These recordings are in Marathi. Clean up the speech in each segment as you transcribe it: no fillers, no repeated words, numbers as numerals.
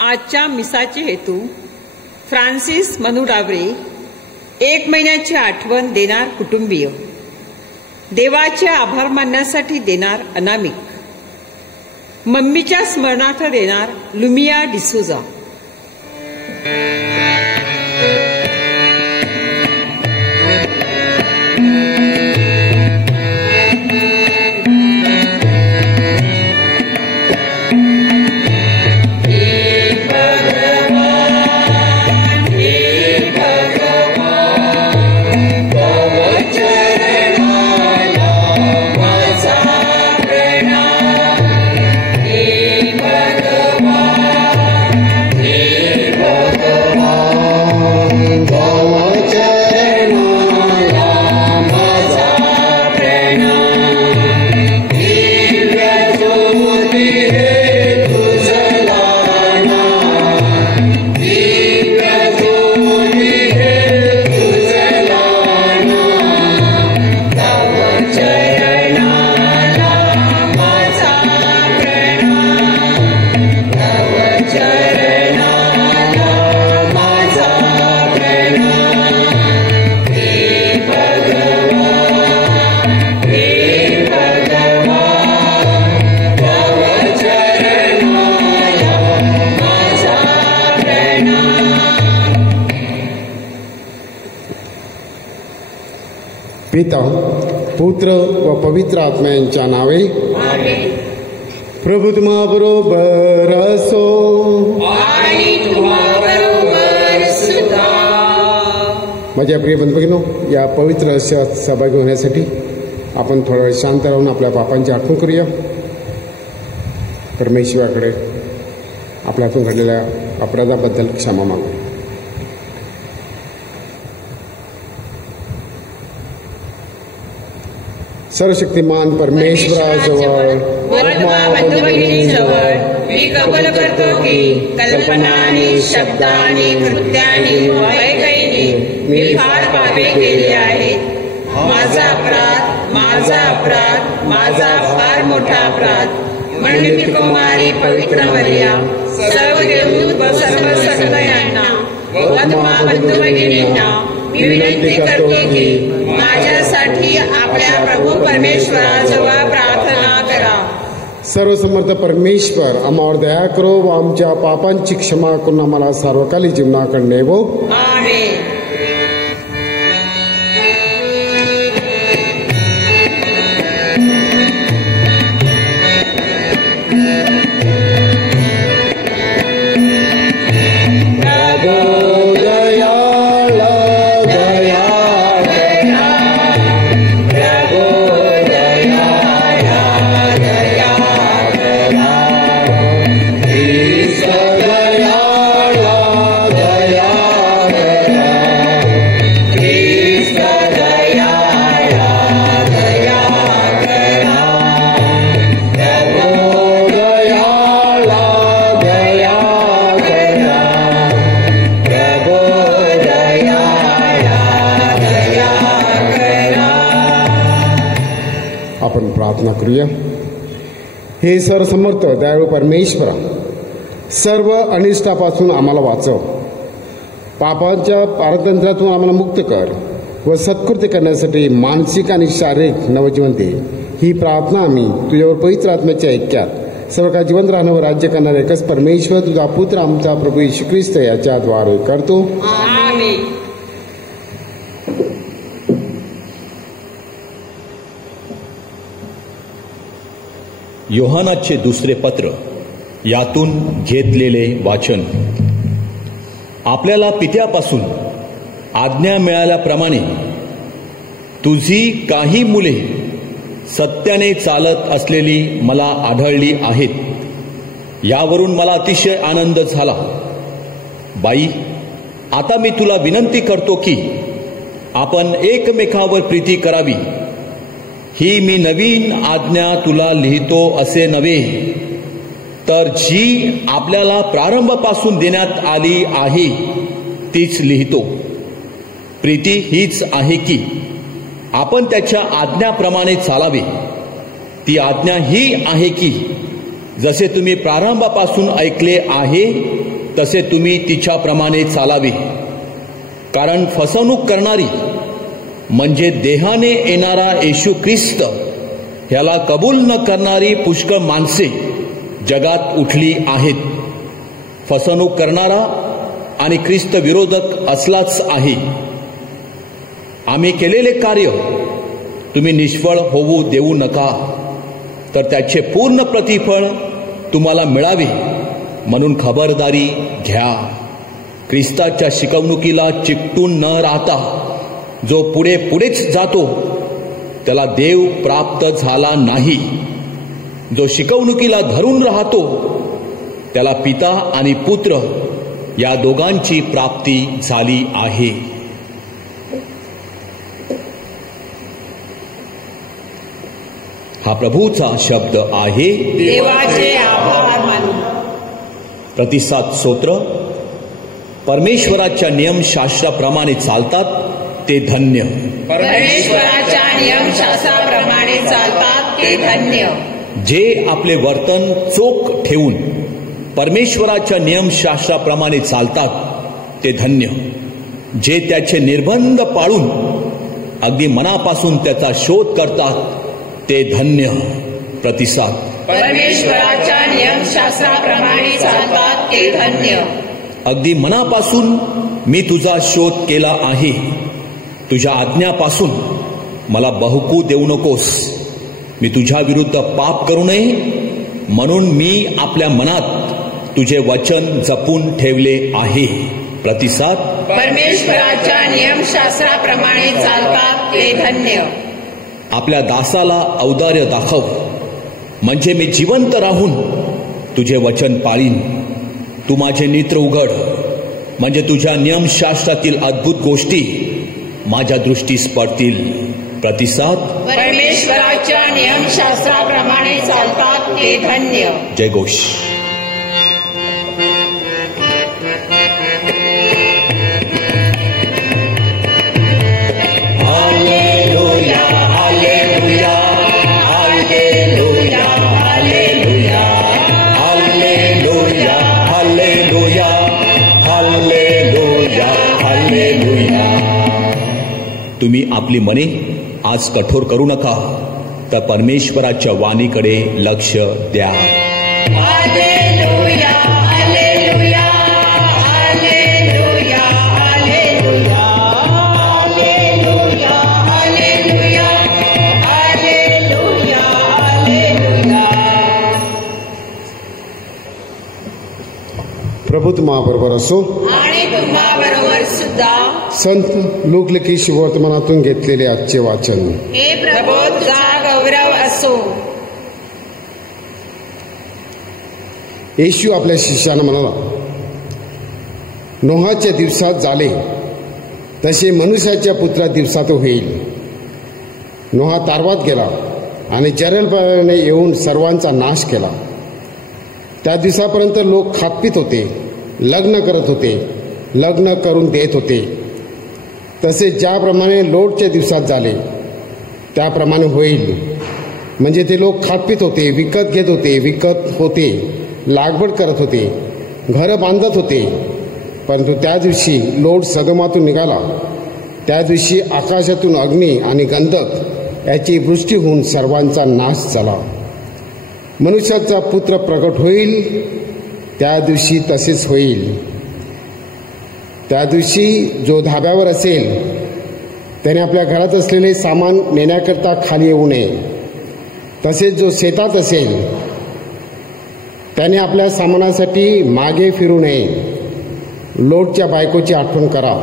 आजच्या मिसाचे हेतू फ्रान्सिस मनू डावरे 1 महिन्याची आठवण देणार कुटुंबीय, देवाचे आभार मानण्यासाठी देणार अनामिक, मम्मीच्या स्मरणार्थ देणार लुमिया डिसोजा. पिता, पुत्र व पवित्र आत्मा यांच्या नावे. प्रभू तुम्हाबरोबर असो. माझ्या प्रिय बंधूभगिनींनो, या पवित्र रहस्यात सहभागी होण्यासाठी आपण थोडा वेळ शांत राहून आपल्या पापांची आठवण करूया. परमेश्वराकडे आपल्या हातून घडलेल्या अपराधाबद्दल क्षमा मागू. सर्वशक्तिमान परमेश्वराजवळ मी कबूल करतो की कल्पनाने, शब्दाने, कृत्याने, वैगैने मी फार पापे केली आहेत. माझा अपराध, माझा अपराध, माझा फार मोठा अपराध. म्हणून कुमारी पवित्र मरिया, सर्व देवदूत व सर्व संत यांना व तुम्हा बंधू भगिनींना मी विनंती करतो की माझ्यासाठी आपल्या प्रभू परमेश्वराजवळ प्रार्थना करा. सर्वसमर्थ परमेश्वर आम्हावर दया करो व आमच्या पापांची क्षमा करून आम्हाला सार्वकालिक जीवनाकडे नेवो. आमेन. हे सर्वसमर्थ दयाळू परमेश्वरा, सर्व अनिष्टापासून आम्हाला वाचव, पापाच्या पारतंत्र्यातून आम्हाला मुक्त कर व सत्कृत्य करण्यासाठी मानसिक आणि शारीरिक नवजीवन दे. ही प्रार्थना आम्ही तुझ्यावर पवित्र आत्म्याच्या ऐक्यात सर्व का जीवन राहण्यावर राज्य करणारे एकच परमेश्वर तुझा पुत्र आमचा प्रभू येशू ख्रिस्त याच्याद्वारे करतो. आमेन. योहानाचे दुसरे पत्र यातून घेतलेले वाचन. आपल्याला पित्यापासून आज्ञा मिळाल्याप्रमाणे तुझी काही मुले सत्याने चालत असलेली मला आढळली आहेत. यावरून मला अतिशय आनंद झाला. बाई, आता मी तुला विनंती करतो की आपण एकमेकावर प्रीती करावी. ही मी नवीन आज्ञा तुला लिहितो असे नव्हे, तर जी आपल्याला प्रारंभापासून देण्यात आली आहे तीच लिहितो. प्रीती हीच आहे की आपण त्याच्या आज्ञाप्रमाणे चालावे. ती आज्ञा ही आहे की जसे तुम्ही प्रारंभापासून ऐकले आहे तसे तुम्ही तिच्याप्रमाणे चालावे. कारण फसवणूक करणारी म्हणजे देहाने येणारा येशू ख्रिस्त ह्याला कबूल न करणारी पुष्कळ माणसे जगात उठली आहेत. फसवणूक करणारा आणि ख्रिस्त विरोधक असलाच आहे. आम्ही केलेले कार्य तुम्ही निष्फळ होऊ देऊ नका, तर त्याचे पूर्ण प्रतिफळ तुम्हाला मिळावे म्हणून खबरदारी घ्या. ख्रिस्ताच्या शिकवणुकीला चिकटून न राहता जो पुढेच जातो त्याला देव प्राप्त झाला नाही. जो शिकवणुकीला धरून राहतो त्याला पिता आणि पुत्र या दोघांची प्राप्ती झाली आहे. हा प्रभूचा शब्द आहे. देवाचे आभार मानू. प्रतिसाद स्तोत्र. परमेश्वराच्या नियमशास्त्राप्रमाणे चालतात ते धन्य. परमेश्वराच्या नियमशास्त्राप्रमाणे चालतात ते धन्य. जे आपले वर्तन चोख ठेवून परमेश्वराच्या नियमशास्त्राप्रमाणे चालतात ते धन्य. जे त्याचे निर्बंध पाळून अगदी मनापासून त्याचा शोध करतात ते धन्य. प्रतिसाद. परमेश्वराच्या नियमशास्त्राप्रमाणे चालतात ते धन्य. अगदी मनापासून मी तुझा शोध केला आहे. तुझ्या आज्ञापासून मला बहकू देऊ नकोस. मी तुझ्या विरुद्ध पाप करू नये म्हणून मी आपल्या मनात तुझे वचन जपून ठेवले आहे. प्रतिसाद. परमेश्वराच्या नियमशास्त्राप्रमाणे चालतात ते धन्य. आपल्या दासाला औदार्य दाखव, म्हणजे मी जिवंत राहून तुझे वचन पाळीन. तू माझे नेत्र उघड, म्हणजे तुझ्या नियमशास्त्रातील अद्भुत गोष्टी माझ्या दृष्टीस पडतील. प्रतिसाद. परमेश्वराच्या नियमशास्त्राप्रमाणे चालतात ते धन्य. जयघोष. तुम्ही आपली मने आज कठोर करू नका, तर परमेश्वराच्या वाणीकडे लक्ष द्या. Hallelujah, hallelujah, hallelujah, hallelujah, hallelujah, hallelujah, hallelujah, hallelujah. प्रभू तुम्हाबरोबर असो. आणि तुम्हाबरोबर सुद्धा. संत लूक वर्तमानातून घेतलेले आजचे वाचन. हे प्रभू तुझा गौरव असो. येशू आपल्या शिष्यांना म्हणाला, नोहाच्या दिवसात झाले तसे मनुष्याच्या पुत्रा दिवसात होईल. नोहा तारवात गेला आणि जलप्रलयाने येऊन सर्वांचा नाश केला. त्या दिवसापर्यंत लोक खातपीत होते, लग्न करत होते, लग्न करून देत होते. तसे ज्याप्रमाणे लोटच्या दिवसात झाले त्याप्रमाणे होईल. म्हणजे ते लोक खातपीत होते, विकत घेत होते, विकत होते, लागवड करत होते, घरं बांधत होते. परंतु त्या दिवशी लोट सदोमातून निघाला. त्या दिवशी आकाशातून अग्नी आणि गंधक याची वृष्टी होऊन सर्वांचा नाश झाला. मनुष्याचा पुत्र प्रकट होईल त्या दिवशी तसेच होईल. त्या दिवशी जो धाब्यावर असेल त्याने आपल्या घरात असलेले सामान नेण्याकरता खाली येऊ नये. तसेच जो शेतात असेल त्याने आपल्या सामानासाठी मागे फिरू नये. लोटच्या बायकोची आठवण करा.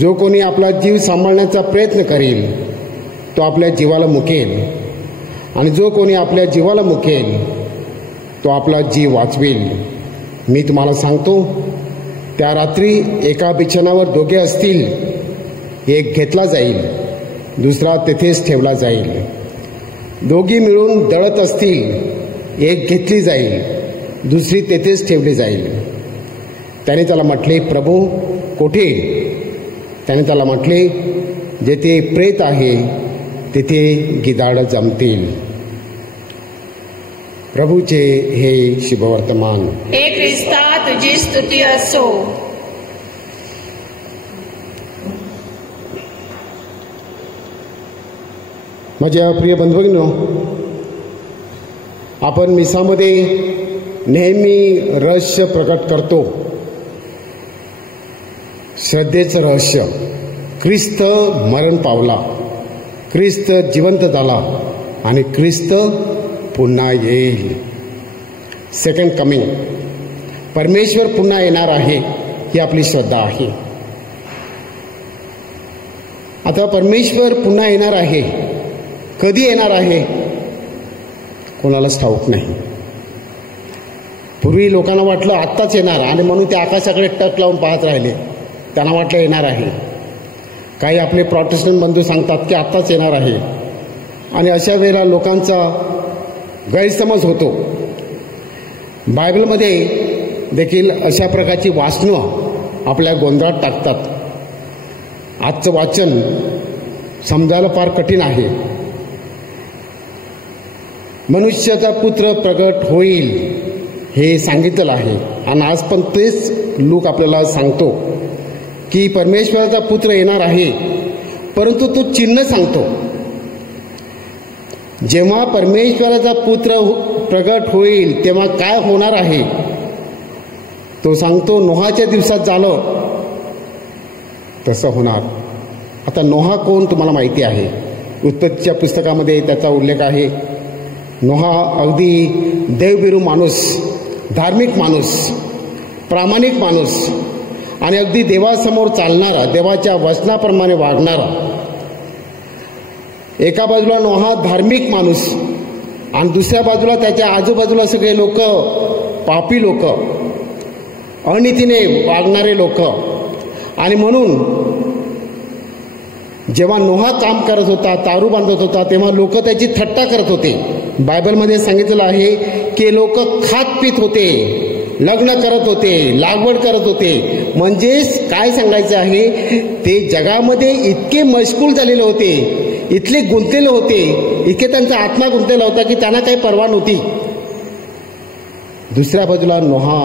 जो कोणी आपला जीव सांभाळण्याचा प्रयत्न करेल तो आपल्या जीवाला मुकेल, आणि जो कोणी आपल्या जीवाला मुकेल तो आपला जीव वाचवेल. मी तुम्हाला सांगतो, त्या रात्री एका बिछाण्यावर दोघे असतील, एक घेतला जाईल, दुसरा तेथेच ठेवला जाईल. दोघी मिळून दळत असतील, एक घेतली जाईल, दुसरी तेथेच ठेवली जाईल. त्याने त्याला म्हटले, प्रभू कोठे? त्याने त्याला म्हटले, जेथे प्रेत आहे तेथे गिधाड जमतील. प्रभूचे हे शुभवर्तमान. हे ख्रिस्ता तुझी स्तुती असो. माझ्या प्रिय बंधूंनो, आपण मिसामध्ये नेहमी रहस्य प्रकट करतो. श्रद्धेचं रहस्य. ख्रिस्त मरण पावला, ख्रिस्त जिवंत झाला आणि ख्रिस्त पुन्हा येईल. Second coming. परमेश्वर पुन्हा येणार आहे ही आपली श्रद्धा आहे. आता परमेश्वर पुन्हा येणार आहे, कधी येणार आहे कोणालाच ठाऊक नाही. पूर्वी लोकांना वाटलं आत्ताच येणार आणि म्हणून ते आकाशाकडे टक लावून पाहत राहिले. त्यांना वाटलं येणार आहे. काही आपले प्रोटेस्टंट बंधू सांगतात की आत्ताच येणार आहे आणि अशा वेळेला लोकांचा गैरसमज होतो. बायबलमध्ये देखील अशा प्रकारची वाचनं आपल्या गोंधळात टाकतात. आजचं वाचन समजायला फार कठीण आहे. मनुष्याचा पुत्र प्रगट होईल हे सांगितलेलं आहे आणि आज पण तेच लूक आपल्याला सांगतो की परमेश्वराचा पुत्र येणार आहे, परंतु तो चिन्ह सांगतो. जेव्हा परमेश्वराचा पुत्र प्रगट होईल तेव्हा काय होणार आहे तो सांगतो. नोहाच्या दिवसात झालं तसं होणार. आता नोहा कोण तुम्हाला माहिती आहे. उत्पत्तीच्या पुस्तकामध्ये त्याचा उल्लेख आहे. नोहा अगदी देवभिरू माणूस, धार्मिक माणूस, प्रामाणिक माणूस आणि अगदी देवासमोर चालणारा, देवाच्या वचनाप्रमाणे वागणारा. एका बाजूला नोहा धार्मिक माणूस आणि दुसऱ्या बाजूला त्याच्या आजूबाजूला सगळे लोक पापी लोक, अनितीने वागणारे लोक. आणि म्हणून जेव्हा नोहा काम करत होता, तारू बांधत होता, तेव्हा लोक त्याची थट्टा करत होते. बायबलमध्ये सांगितलेलं आहे की लोक खात पित होते, लग्न करत होते, लागवड करत होते. म्हणजेच काय सांगायचं आहे, ते जगामध्ये इतके मशगूल झालेले होते, इथले गुंतलेले होते, इतके त्यांचा आत्मा गुंतलेला होता की त्यांना काही पर्वा नव्हती. दुसऱ्या बाजूला नोहा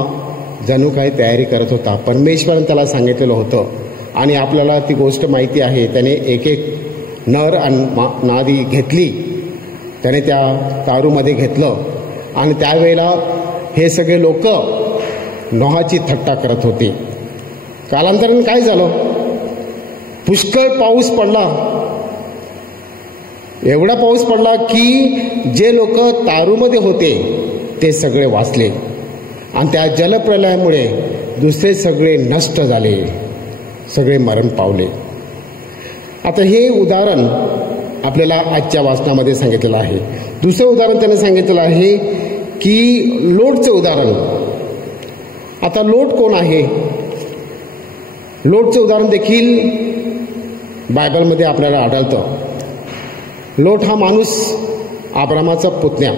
जणू काही तयारी करत होता. परमेश्वराने त्याला सांगितलेलं होतं आणि आपल्याला ती गोष्ट माहिती आहे. त्याने एक एक नर आणि नादी घेतली, त्याने त्या तारूमध्ये घेतलं आणि त्यावेळेला हे सगळे लोक नोहाची थट्टा करत होते. कालांतराने काय झालं, पुष्कळ पाऊस पडला. एवढा पाऊस पडला की जे लोक तारूमध्ये होते ते सगळे वाचले आणि त्या जलप्रलयामुळे दुसरे सगळे नष्ट झाले, सगळे मरण पावले. आता हे उदाहरण आपल्याला आजच्या वाचनामध्ये सांगितलेलं आहे. दुसरं उदाहरण त्याने सांगितलेलं आहे की लोटचं उदाहरण. आता लोट कोण आहे, लोटचं उदाहरण देखील बायबलमध्ये आपल्याला आढळतं. लोट हा माणूस अब्रामाचा पुतण्या.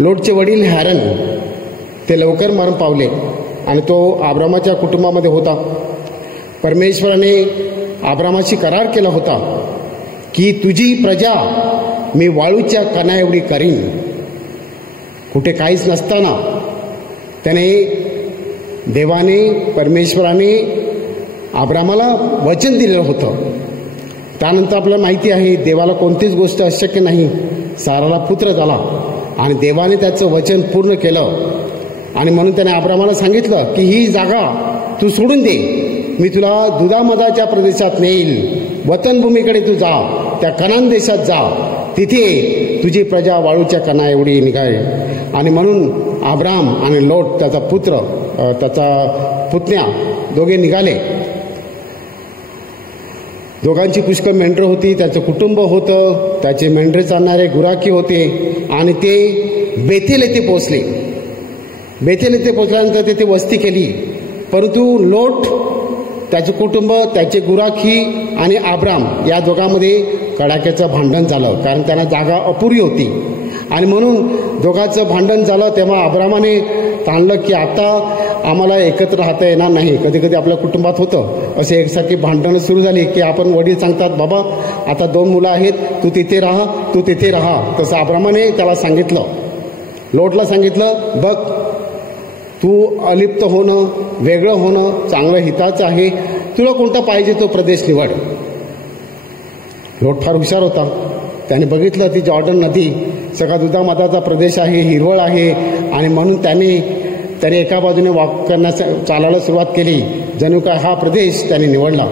लोटचे वडील हॅरन ते लवकर मरण पावले आणि तो अब्रामाच्या कुटुंबामध्ये होता. परमेश्वराने अब्रामाशी करार केला होता की तुझी प्रजा मी वाळूच्या कणा एवढी करीन. कुठे काहीच नसताना त्याने देवाने, परमेश्वराने अब्रामाला वचन दिलेलं होतं. त्यानंतर आपल्याला माहिती आहे देवाला कोणतीच गोष्ट अशक्य नाही. साराला पुत्र झाला आणि देवाने त्याचं वचन पूर्ण केलं आणि म्हणून त्याने अब्रामाला सांगितलं की ही जागा तू सोडून दे, मी तुला दुधामधाच्या प्रदेशात नेईल, वतनभूमीकडे तू जा, त्या कनान देशात जा, तिथे तुझी प्रजा वाळूच्या कणा एवढी निघाल. आणि म्हणून अब्राम आणि लोट त्याचा पुत्र, त्याचा पुतण्या दोघे निघाले. दोघांची पुष्कळ मेंढरं होती, त्याचं कुटुंब होतं, त्याचे मेंढरे चालणारे गुराखी होते आणि ते बेथेल येथे पोहोचले. बेथेल येथे पोहोचल्यानंतर तेथे वस्ती केली. परंतु लोट, त्याचे कुटुंब, त्याचे गुराखी आणि अब्राम या दोघांमध्ये कडाक्याचं भांडण झालं, कारण त्यांना जागा अपुरी होती. आणि म्हणून दोघांचं भांडण झालं. तेव्हा अब्रामाने ताणलं की आता आम्हाला एकत्र राहता येणार नाही. कधी कधी आपल्या कुटुंबात होतं असे एकसारखी भांडणं सुरू झाली की आपण वडील सांगतात, बाबा आता 2 मुलं आहेत, तू तिथे राहा, तू तिथे राहा. तसं अब्रामाने त्याला सांगितलं, लोटला सांगितलं, बघ तू अलिप्त होणं, वेगळं होणं चांगलं हिताचं आहे, तुला कोणता पाहिजे तो प्रदेश निवड. लोट फार हुशार होता. त्याने बघितलं ती जॉर्डन नदी सगळा दुधामधाचा प्रदेश आहे, हिरवळ आहे, आणि म्हणून त्याने एका बाजूने वॉक चालायला सुरुवात केली. जणू काय हा प्रदेश त्याने निवडला.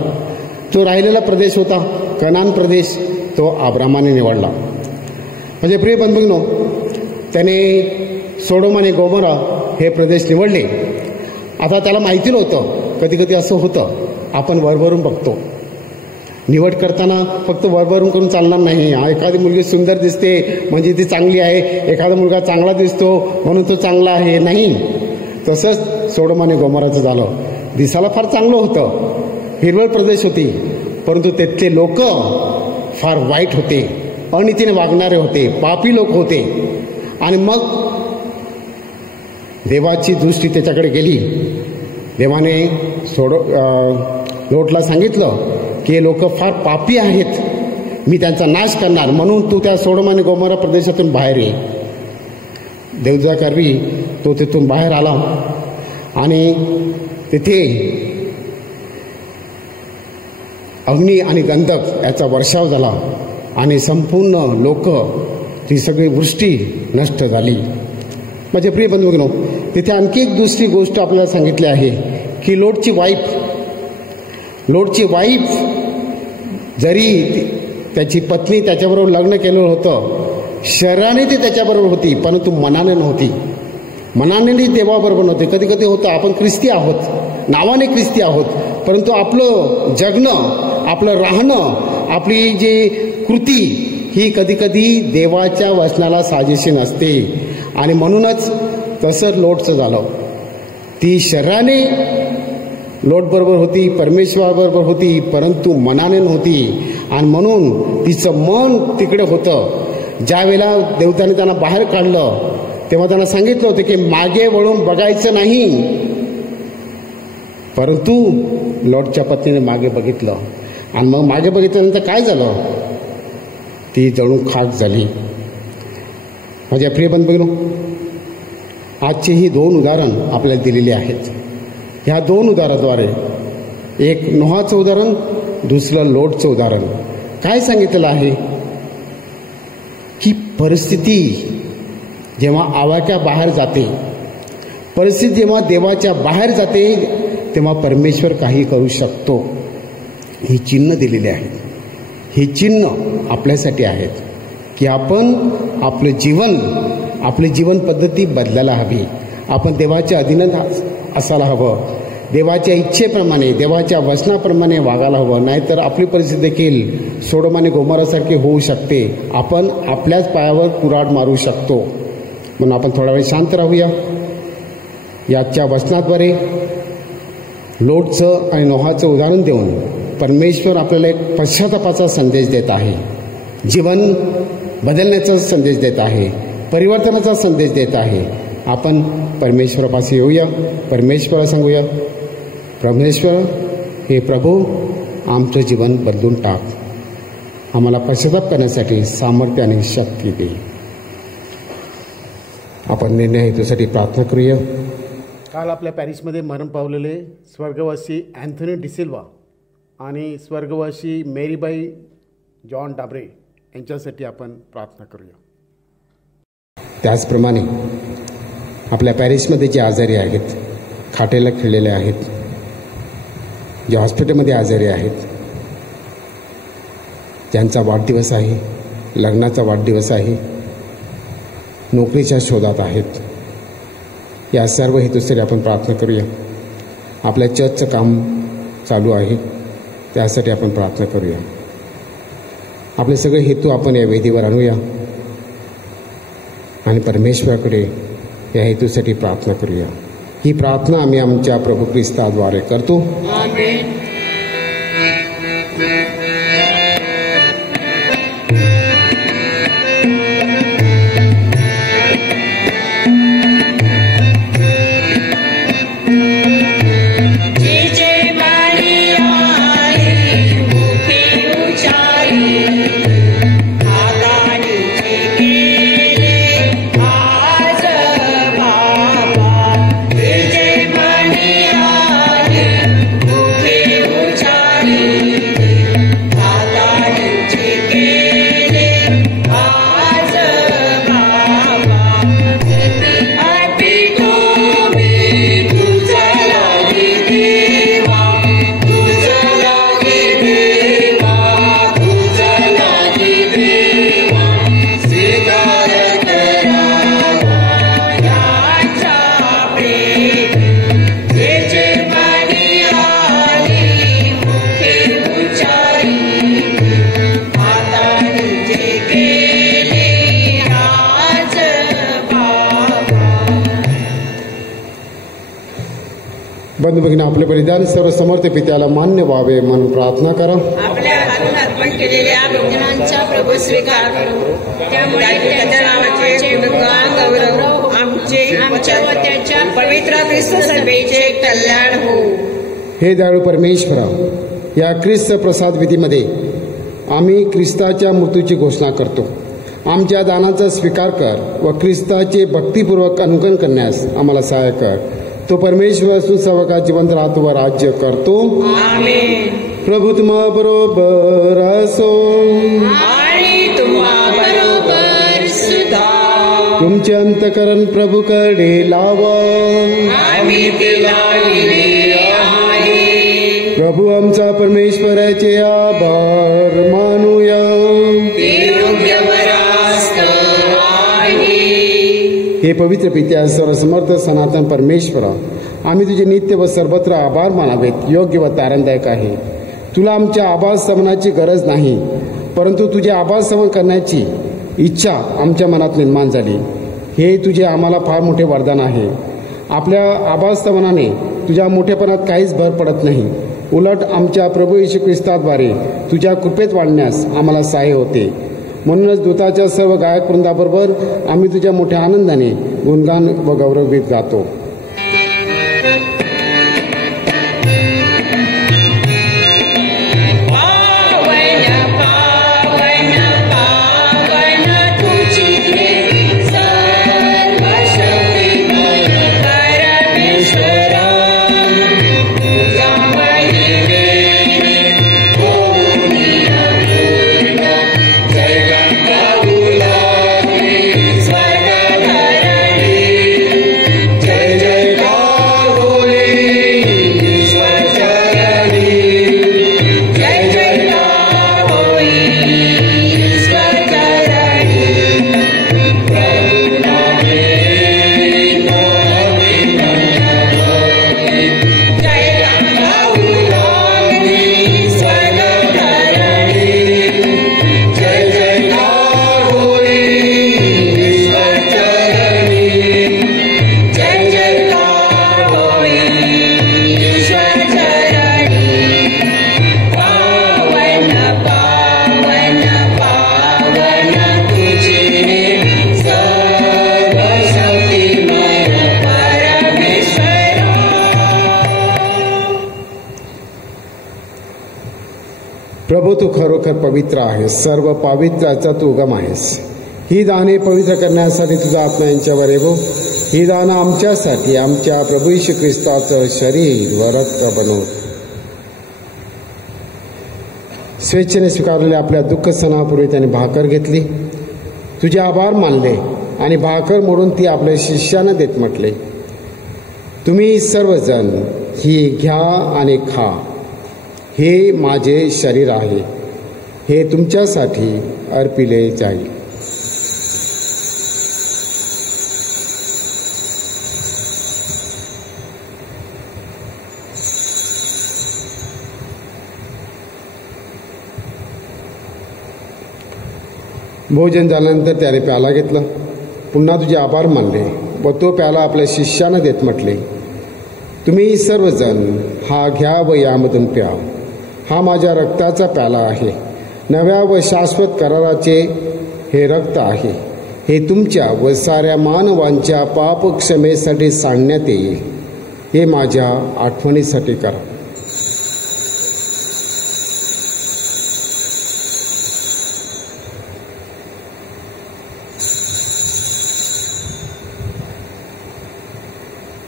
तो राहिलेला प्रदेश होता कनान प्रदेश, तो अब्रामाने निवडला. म्हणजे प्रिय बंधूंनो, त्याने सोडोम आणि गोमोरा हे प्रदेश निवडले. आता त्याला माहिती नव्हतं. कधी कधी असं होतं, आपण वरवरून बघतो. निवड करताना फक्त वरवरून करून चालणार नाही. एखादी मुलगी सुंदर दिसते म्हणजे ती चांगली आहे, एखादा मुलगा चांगला दिसतो म्हणून तो चांगला आहे, नाही. तसंच सोडोम आणि गोमोराचं झालं. दिसायला फार चांगलं होतं, हिरवळ प्रदेश होती, परंतु तिथले लोक फार वाईट होते, अनितीने वागणारे होते, पापी लोक होते. आणि मग देवाची दृष्टी त्याच्याकडे गेली. देवाने लोटला सांगितलं की हे लोक फार पापी आहेत, मी त्यांचा नाश करणार, म्हणून तू त्या सोडोम आणि गोमोरा प्रदेशातून बाहेर ये. देवदूताकरवी तो तिथून बाहेर आला आणि तिथे अग्नी आणि गंधक याचा वर्षाव झाला आणि संपूर्ण लोक ती सगळी वृष्टी नष्ट झाली. माझे प्रिय बंधूंनो, तिथे आणखी एक दुसरी गोष्ट आपल्याला सांगितली आहे की लोटची वाईफ जरी त्याची पत्नी त्याच्याबरोबर लग्न केलेलं होतं, शरीराने ती त्याच्याबरोबर होती, परंतु मनाने नव्हती. मनाने देवाबरोबर नव्हते. कधी कधी होतं, आपण ख्रिस्ती आहोत, नावाने ख्रिस्ती आहोत, परंतु आपलं जगणं, आपलं राहणं, आपली जी कृती ही कधी कधी देवाच्या वचनाला साजेशी नसते. आणि म्हणूनच तसं लोटचं झालं. ती शरीराने लोटबरोबर होती, परमेश्वराबरोबर होती, परंतु मनाने नव्हती. आणि म्हणून तिचं मन तिकडे होतं. ज्या वेळेला देवताने त्यांना बाहेर काढलं तेव्हा त्यांना सांगितलं होतं की मागे वळून बघायचं नाही, परंतु लोटच्या पत्नीने मागे बघितलं. आणि मग मागे बघितल्यानंतर काय झालं, ती जळून खाक झाली. माझ्या प्रिय बंधूंनो, आजची ही 2 उदाहरण आपल्याला दिलेली आहेत. ह्या 2 उदाहरणाद्वारे, एक नोहाचं उदाहरण, दुसरं लोटचं उदाहरण, काय सांगितलेलं आहे की परिस्थिती जेव्हा आवाक्या बाहेर जाते, परिस्थिती जेव्हा देवाच्या बाहेर जाते, तेव्हा परमेश्वर काही करू शकतो. ही चिन्ह दिलेली आहेत. ही चिन्ह आपल्यासाठी आहेत की आपण आपली जीवन पद्धती बदलायला हवी. आपण देवाच्या अधीनात असायला हवं, देवाच्या इच्छेप्रमाणे, देवाच्या वचनाप्रमाणे वागायला हवं. नाहीतर आपली परिस्थिती देखील सोडोम आणि गोमोरासारखी होऊ शकते. आपण आपल्याच पायावर कुऱ्हाड मारू शकतो. म्हणून आपण थोडा वेळ शांत राहूया. याच्या वचनाद्वारे लोटचं आणि नोहाचं उदाहरण देऊन परमेश्वर आपल्याला एक पश्चातापाचा संदेश देत आहे, जीवन बदलण्याचा संदेश देत आहे, परिवर्तनाचा संदेश देत आहे. आपण परमेश्वरापाशी येऊया, परमेश्वराला सांगूया, परमेश्वर हे प्रभू, आमचं जीवन बदलून टाक, आम्हाला पश्चाताप करण्यासाठी सामर्थ्य आणि शक्ती दे. आपण निर्णय हेतूसाठी प्रार्थना करूया. काल आपल्या पॅरिसमध्ये मरण पावलेले स्वर्गवासी अँथनी डिसिल्वा आणि स्वर्गवासी मेरीबाई जॉन डाबरे यांच्यासाठी आपण प्रार्थना करूया. त्याचप्रमाणे आपल्या पॅरिसमध्ये जे आजारी आहेत, खाटेला खिळलेले आहेत, जे हॉस्पिटलमध्ये आजारी आहेत, ज्यांचा वाढदिवस आहे, लग्नाचा वाढदिवस आहे, नोकरीच्या शोधात आहेत, या सर्व हेतूसाठी आपण प्रार्थना करूया. आपल्या चर्चचं काम चालू आहे, त्यासाठी आपण प्रार्थना करूया. आपले सगळे हेतू आपण या वेदीवर आणूया आणि परमेश्वराकडे या हेतूसाठी प्रार्थना करूया. ही प्रार्थना आम्ही आमच्या प्रभू ख्रिस्ताद्वारे करतो. आमेन. बंधू भगिनी, आपले बलिदान सर्व समर्थ पित्याला मान्य व्हावे म्हणून प्रार्थना करा. आपल्या हातून अर्पण केलेल्या भोजनांचा प्रभू स्वीकार करू. त्यामुळे त्याच्या नावाचे गुणगान गौरव आमच्या व त्याच्या पवित्र ख्रिस्त सभेचे कल्याण हो. हे दयाळू परमेश्वरा, या ख्रिस्त प्रसाद विधीमध्ये आम्ही ख्रिस्ताच्या मृत्यूची घोषणा करतो. आमच्या दानाचा स्वीकार कर व ख्रिस्ताचे भक्तिपूर्वक अनुकरण करण्यास आम्हाला सहाय्य कर. तो परमेश्वर असून सर्वकाळ जिवंत राहतो व राज्य करतो. आमेन. प्रभू तुम्हा बरोबर असो. आणि तुम्हा बरोबर सुद्धा. तुमचे अंतकरण प्रभूकडे लावा. आम्ही ते लाविले आहे. प्रभू आमचा परमेश्वराचे आभार मानूया. ते योग्य परास्त आहे. हे पवित्र पित्या, सर्वसमर्थ सनातन परमेश्वरा, आम्ही तुझे नित्य व सर्वत्र आभार मानावेत योग्य व तारणदायक आहे. तुला आमच्या आभार समनाची गरज नाही, परंतु तुझे आभार समन करण्याची इच्छा आमच्या मनात निर्माण झाली. हे तुझे आम्हाला फार मोठे वरदान आहे. आपल्या आभार समनाने तुझ्या मोठेपणात काहीच भर पडत नाही. उलट आमच्या प्रभू येशू ख्रिस्ताद्वारे तुझ्या कृपेत वाढण्यास आम्हाला सहाय्य होते. म्हणूनच दूताच्या सर्व गायक वृंदाबरोबर आम्ही तुझ्या मोठ्या आनंदाने गुणगान व गौरवगीत गातो. प्रभू, तू खरोखर पवित्र आहेस. सर्व पवित्राचा तू उगम आहेस. ही दाने पवित्र करण्यासाठी तुझा आत्मा यांच्यावर येवो. ही दानं आमच्यासाठी आमच्या प्रभू येशू ख्रिस्ताचं शरीर व रक्त बनव. स्वेच्छेने स्वीकारलेल्या आपल्या दुःख सणापूर्वी त्याने भाकर घेतली, तुझे आभार मानले आणि भाकर मोडून ती आपल्या शिष्यानं देत म्हटले, तुम्ही सर्वजण ही घ्या आणि खा. हे माझे शरीर आहे, हे तुमच्यासाठी अर्पिले जाईल. भोजन झाल्यानंतर त्याने प्याला घेतला, पुन्हा तुझे आभार मानले व तो प्याला आपल्या शिष्यानं देत म्हटले, तुम्ही सर्वजण हा घ्या व यामधून प्या. हा माझ्या रक्ताचा प्याला आहे, नव्या व शाश्वत कराराचे हे रक्त आहे. हे तुमच्या व साऱ्या मानवांच्या पापक्षमेसाठी सांडण्यात येईल. हे माझ्या आठवणीसाठी करा.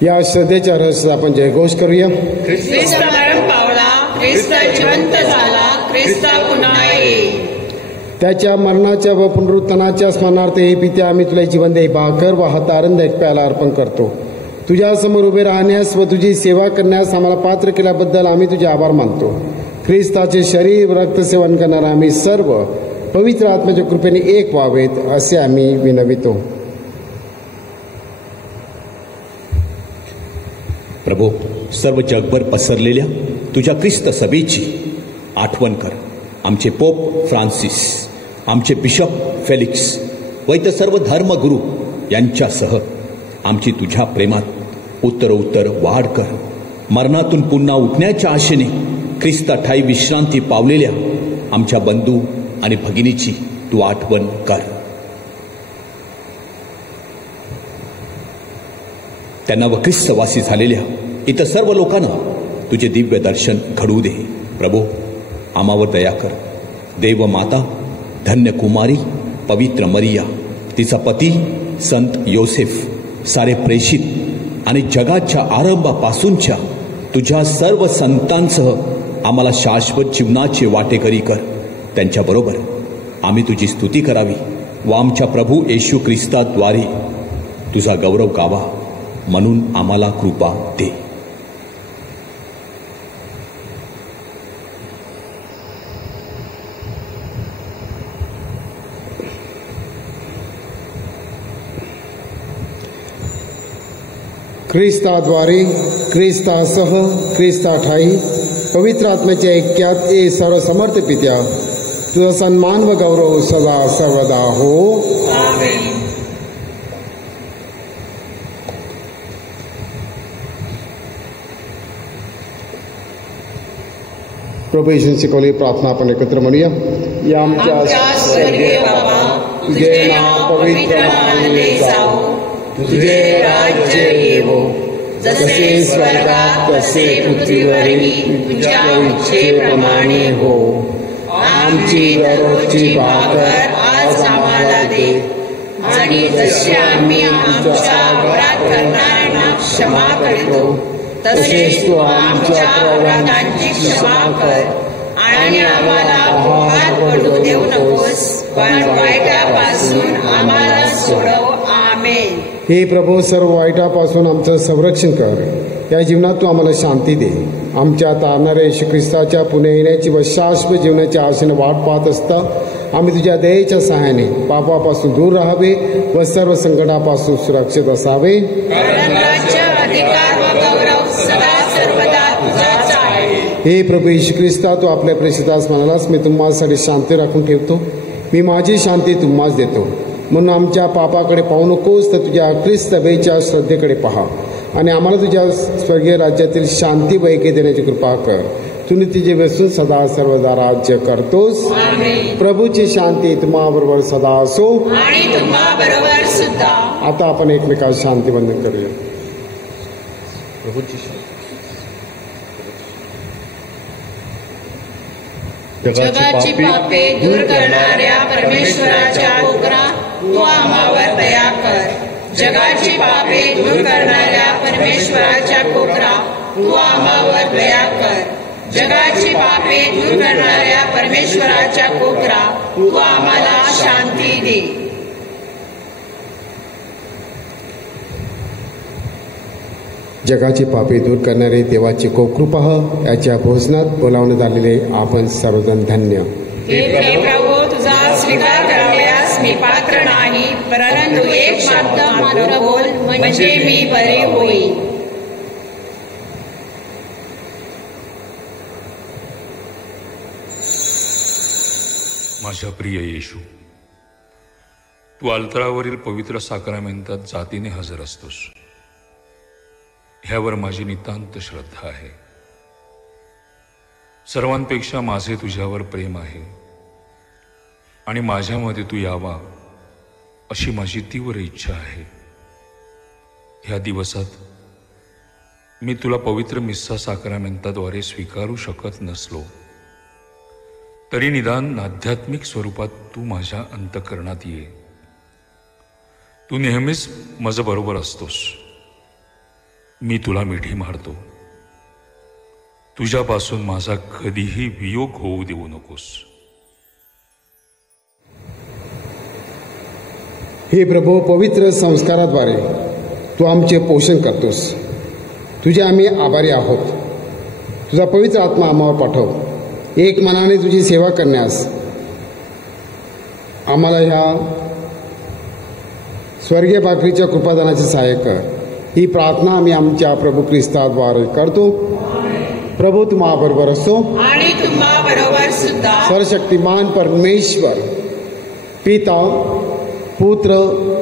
या श्रद्धेच्या रहस्यात आपण जयघोष करूया. ख्रिस्त मरण पावला, ख्रिस्त जिवंत झाला, ख्रिस्त पुन्हा येईल. त्याच्या मरणाच्या व पुनरुत्थानाच्या स्मरणार्थ हे पित्या, आम्ही तुला जिवंत भाकर व हातारंद एक प्याला अर्पण करतो. तुझ्या समोर उभे राहण्यास व तुझी सेवा करण्यास आम्हाला पात्र केल्याबद्दल आम्ही तुझे आभार मानतो. ख्रिस्ताचे शरीर रक्त सेवन करणारे आम्ही सर्व पवित्र आत्म्याच्या कृपेने एक व्हावेत असे आम्ही विनवितो. प्रभू, सर्व जगभर पसरलेल्या तुझ्या ख्रिस्त सभेची आठवण कर. आमचे पोप फ्रान्सिस, आमचे बिशप फेलिक्स व इतर सर्व धर्मगुरू यांच्यासह आमची तुझ्या प्रेमात उत्तरोत्तर वाढ कर. मरणातून पुन्हा उठण्याच्या आशेने ख्रिस्त ठाई विश्रांती पावलेल्या आमच्या बंधू आणि भगिनीची तू आठवण कर. त्यांना व ख्रिस्तवासी झालेल्या इतर सर्व लोकांना तुझे दिव्य दर्शन घडवू दे. प्रभू, आम्हावर दया कर. देव माता धन्य कुमारी पवित्र मरिया, तिचा पती संत योसेफ, सारे प्रेषित आणि जगाच्या आरंभापासूनच्या तुझ्या सर्व संतांसह आम्हाला शाश्वत जीवनाचे वाटेकरी कर. त्यांच्याबरोबर आम्ही तुझी स्तुती करावी व आमच्या प्रभू येशू ख्रिस्ताद्वारे तुझा गौरव गावा म्हणून आम्हाला कृपा दे. ख्रिस्ताद्वारे, ख्रिस्तासह, ख्रिस्ताठाई पवित्र आत्म्याच्या ऐक्यात ए सर्व समर्थ पित्या, तुझा सन्मान व गौरव सदा सर्वदा हो. आमेन. प्रभू येशूने शिकवली प्रार्थना आपण एकत्र म्हणूया. या आमच्या स्वर्गीय बाबा, तुझे नाव पवित्र मानले जावो, तुझे राज्य येवो, जसे स्वर्गात तसे पृथ्वीवरही तुझ्या इच्छेप्रमाणे हो. आमची दररोजची भाकर आज आम्हाला दे, आणि जसे आम्ही आमच्या अपराध करणाऱ्यांना क्षमा करतो, तसेच तू आमच्या अपराधांची क्षमा कर. आणि आम्हाला अपवाद पडू देऊ नकोस, पण वाईटापासून आम्हाला सोडव. आमेन. हे प्रभू, सर्व वाईटापासून आमचं संरक्षण कर. या जीवनात तू आम्हाला शांती दे. आमच्या तारणाऱ्या येशू ख्रिस्ताच्या पुणे येण्याची व शाश्वत जीवनाच्या आशेने वाट पाहत असता आम्ही तुझ्या दयेच्या सहाय्याने पापापासून दूर राहावे व सर्व संकटापासून सुरक्षित असावे. कारण राज्य, अधिकार व गौरव सदा सर्वदा तुझाच आहे. हे प्रभू येशू ख्रिस्ता, तू आपल्या प्रेषितास म्हणालास, मी तुम्हासाठी शांती राखून ठेवतो, मी माझी शांती तुम्हास देतो. म्हणून आमच्या पापाकडे पाहू नकोस, तर तुझ्या ख्रिस्त सभेच्या श्रद्धेकडे पहा आणि आम्हाला तुझ्या स्वर्गीय राज्यातील शांती व ऐक्य देण्याची कृपा कर. तू नित्य बसून सदा सर्वदा राज्य करतोस. आमेन. प्रभूची शांती तुम्हाबरोबर सदा असो. आणि तुम्हा बरोबर सुद्धा. आता आपण एकमेकात शांती बंधन करूया. जगाची पापे दूर करणाऱ्या परमेश्वराच्या कोकरा, तू आम्हावर दया कर. जगाची पापे दूर करणाऱ्या परमेश्वराच्या कोकरा, तू आम्हावर दया कर. जगाची पापे दूर करणाऱ्या परमेश्वराच्या कोकरा, तू आम्हाला शांती दे. जगाची पापे दूर करणारे देवाची कोकरू पहा. याच्या भोजनात बोलावण्यात आलेले आपण सर्वजण धन्य. हे प्रभू, तुझा स्वीकार करण्यास मी पात्र नाही, परंतु एक शब्द मात्र बोल, म्हणजे मी बरे होईल. माझ्या प्रिय येशू, तू अल्तरावरील पवित्र साक्रामेंतात जातीने हजर असतोस. ह्यावर माझी नितांत श्रद्धा आहे. सर्वांपेक्षा माझे तुझ्यावर प्रेम आहे आणि माझ्यामध्ये तू यावा अशी माझी तीव्र इच्छा आहे. ह्या दिवसात मी तुला पवित्र मिस्सा साक्रामेंताद्वारे स्वीकारू शकत नसलो तरी निदान आध्यात्मिक स्वरूपात तू माझ्या अंतःकरणात ये. तू नेहमीच माझ्या बरोबर असतोस. मी तुला मिठी मारतो. तुझ्यापासून माझा कधीही वियोग होऊ देऊ नकोस. हे प्रभू, पवित्र संस्काराद्वारे तू आमचे पोषण करतोस. तुझे आम्ही आभारी आहोत. तुझा पवित्र आत्मा आम्हावर पाठव. एक मनाने तुझी सेवा करण्यास आम्हाला ह्या स्वर्गीय भाकरीच्या कृपादानाचे सहाय्य कर. ही प्रार्थना आम्ही आमच्या प्रभू ख्रिस्ताद्वारे करतो. प्रभू तुम्हाबरोबर असो आणि तुम्हा बरोबर सुद्धा. सर्वशक्तिमान परमेश्वर पिता पुत्र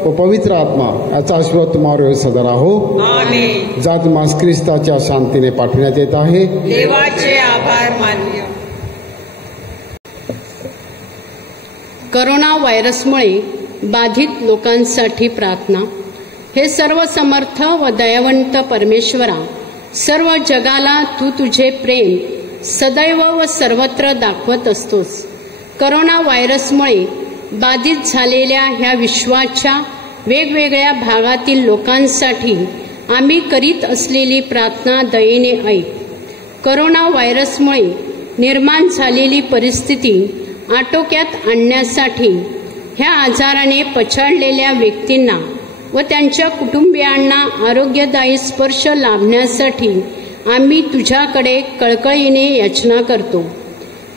व पवित्र आत्मा याचा आशीर्वाद तुम्हावर सदा राहो. आमेन. जात मास ख्रिस्ताच्या शांतीने पाठविण्यात येत आहे. देवाचे आभार मान्य. करोना व्हायरसमुळे बाधित लोकांसाठी प्रार्थना. हे सर्व समर्थ व दयावंत परमेश्वरा, सर्व जगाला तू तुझे प्रेम सदैव व सर्वत्र दाखवत असतोस. करोना व्हायरसमुळे बाधित झालेल्या ह्या विश्वाच्या वेगवेगळ्या भागातील लोकांसाठी आम्ही करीत असलेली प्रार्थना दयेने ऐक. करोना व्हायरसमुळे निर्माण झालेली परिस्थिती आटोक्यात आणण्यासाठी ह्या आजाराने पछाडलेल्या व्यक्तींना व त्यांच्या कुटुंबियांना आरोग्यदायी स्पर्श लाभण्यासाठी आम्ही तुझ्याकडे कळकळीने याचना करतो.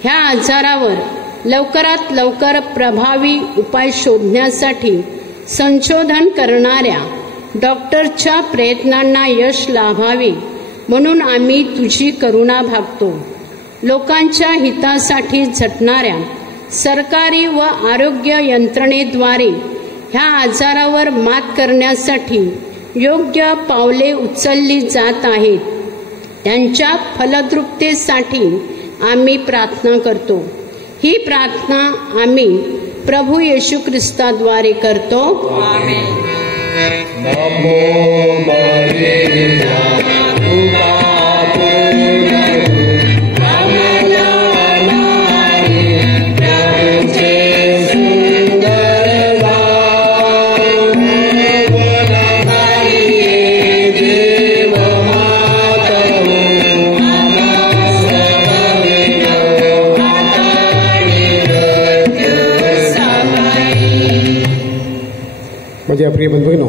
ह्या आजारावर लवकरात लवकर प्रभावी उपाय शोधण्यासाठी संशोधन करणाऱ्या डॉक्टरच्या प्रयत्नांना यश लाभावे म्हणून आम्ही तुझी करुणा भागतो. लोकांच्या हितासाठी झटणाऱ्या सरकारी व आरोग्य यंत्रणेद्वारे ह्या आजारावर मात करण्यासाठी योग्य पावले उचलली जात आहेत. त्यांच्या फलद्रुपतेसाठी आम्ही प्रार्थना करतो. ही प्रार्थना आम्ही प्रभू येशू ख्रिस्ताद्वारे करतो. आमेन. माझ्या प्रिय बंधूंनो,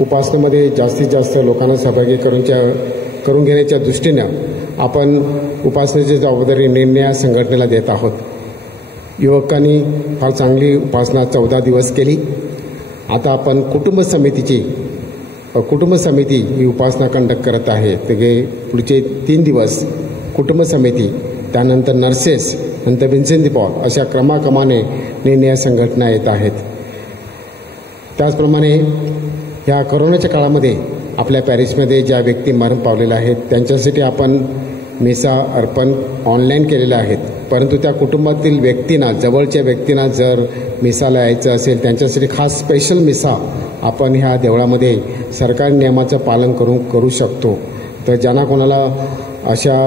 उपासनेमध्ये जास्तीत जास्त लोकांना सहभागी करून घेण्याच्या दृष्टीनं आपण उपासनेची जबाबदारी निर्णय संघटनेला देत आहोत. युवकांनी फार चांगली उपासना 14 दिवस केली. आता आपण कुटुंब समिती ही उपासना कंडक्ट करत आहे. ते पुढचे 3 दिवस कुटुंब समिती, त्यानंतर नर्सेस, नंतर विन्सेंट दी पॉल अशा क्रमाक्रमाने निर्णय संघटना येत आहेत. त्याचप्रमाणे ह्या कोरोनाच्या काळामध्ये आपल्या पॅरिसमध्ये ज्या व्यक्ती मरण पावलेल्या आहेत त्यांच्यासाठी आपण मिसा अर्पण ऑनलाईन केलेल्या आहेत. परंतु त्या कुटुंबातील व्यक्तींना, जवळच्या व्यक्तींना जर मिसाला यायचं असेल त्यांच्यासाठी खास स्पेशल मिसा आपण ह्या देवळामध्ये सरकारी नियमाचं पालन करू शकतो. तर ज्यांना कोणाला अशा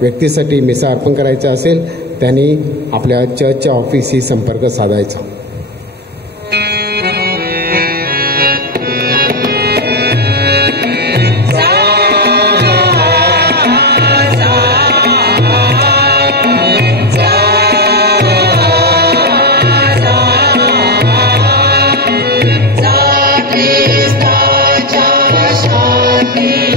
व्यक्तीसाठी मिसा अर्पण करायचं असेल त्यांनी आपल्या चर्चच्या ऑफिसशी संपर्क साधायचा. शांती